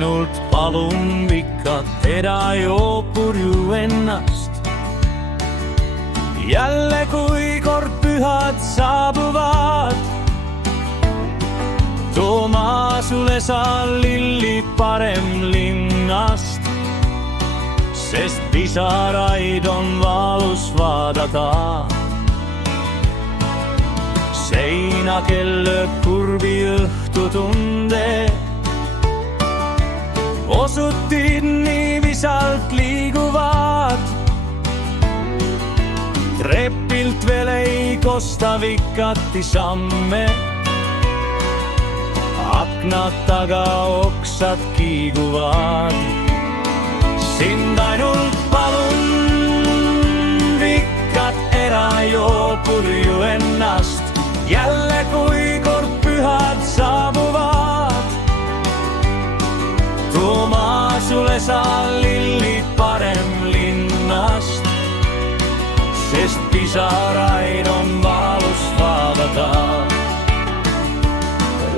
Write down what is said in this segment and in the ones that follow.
ainult palun vikkat, ära joo purju ennast. Jälle kui kord pühad saabuvad, too ma sulle sa lilli parem linnast, sest pisaraid on valus vaadata. Seina kellööb kurbi õhtutunde, osutid nii visalt liiguvad. Trepilt veel ei kosta vikati samme, aknad taga oksad kiiguvad. Sind ainult palun vikat, ära joo purju ennast. Jälle kui kord pühad saabuvad, too ma sulle sa lilli parem linnast, sest pisaraid on valus vaadata.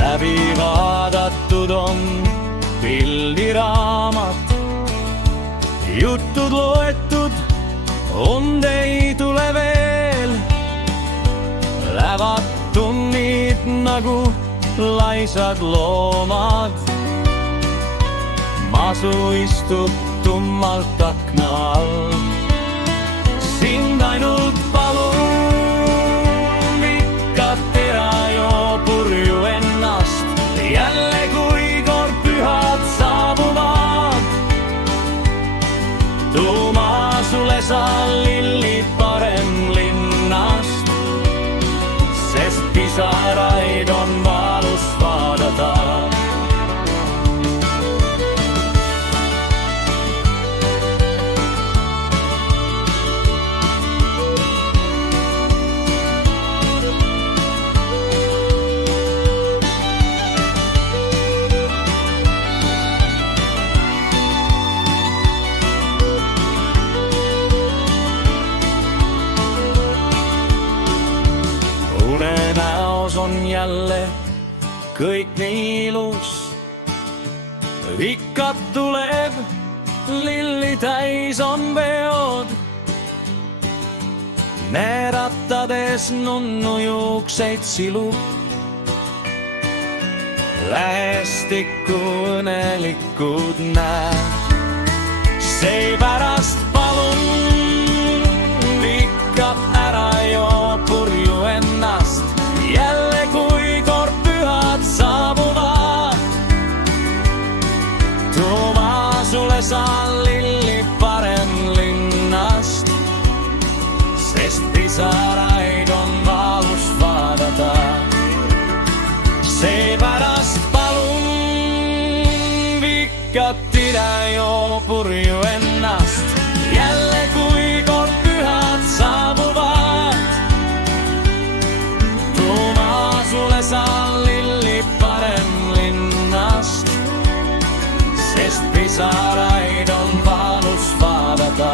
Läbi vaadatud on pildiraamat, jutud loetud, und ei tule veel. Lähevad tunnid nagu laisad loomad, masu istub tummalt akna all. Sind ainult palun vikat, ära joo purju ennast. Jälle kui kord pühad saabuvad, too ma sulle sa lilli parem linnast, sest pisaraid on valus vaadata. Unenäos on jälle kõik nii ilus, vikat tuleb, lilli täis on veod. Neeratades nunnu juukseid silub, lähestikku õnnelikud näed. Seepärast palun vikat, ära joo purju ennast. Jälle kui kord pühad saabuvad, too ma sulle sa lilli parem linnast, sest pisaraid on valus vaadata. Seepärast palun vikat, ära joo purju ennast. Jälle kui kord pühad saabuvad, too ma sulle sa lilli parem linnast, sest pisaraid on valus vaadata.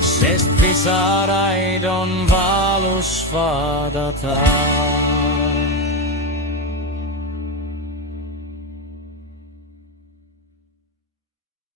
Sest pisaraid on valus vaadata.